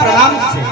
પ્રણામ છે.